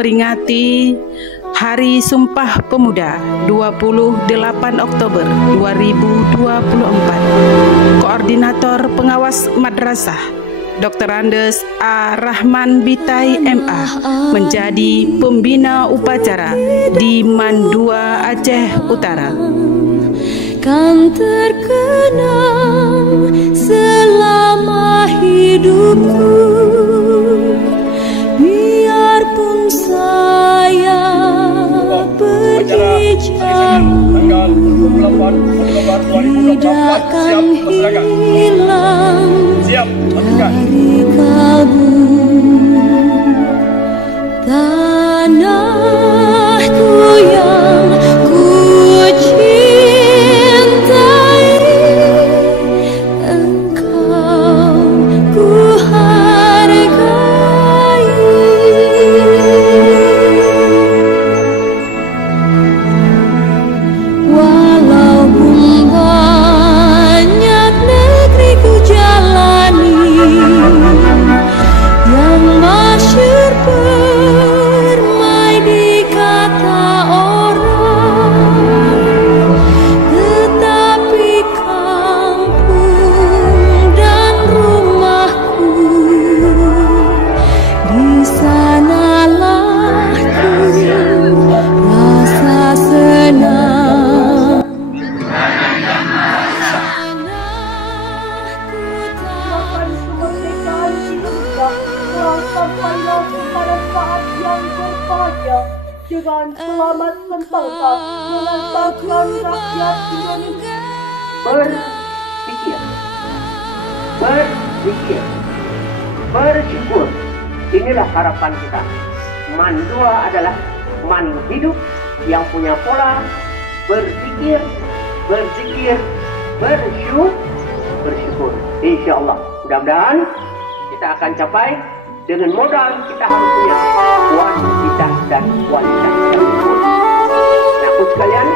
memperingati Hari Sumpah Pemuda 28 Oktober 2024. Koordinator Pengawas Madrasah Dr. Andes A. Rahman Bitai MA menjadi pembina upacara di Mandua, Aceh Utara. Kan terkenang selama hidupku, biarpun saya pergi jauh, tidak akan hilang dari kalbu. Tanahku yang ku cintai, engkau ku hargai. Walaupun banyak negeri ku jalani, yang masyhur permai di kata orang, tetapi kampung dan rumahku, di sanalah ku rasa senang. Sampailah pada saat yang berbahagia dengan selamat sentosa mengantarkan rakyat Indonesia. Berzikir, bersyukur. Inilah harapan kita. Mandua adalah man hidup yang punya pola berzikir, bersyukur. Insya Allah, mudah-mudahan kita akan capai. Dengan modal kita harus punya kuantitas dan kualitas yang bagus. Nah, sekalian,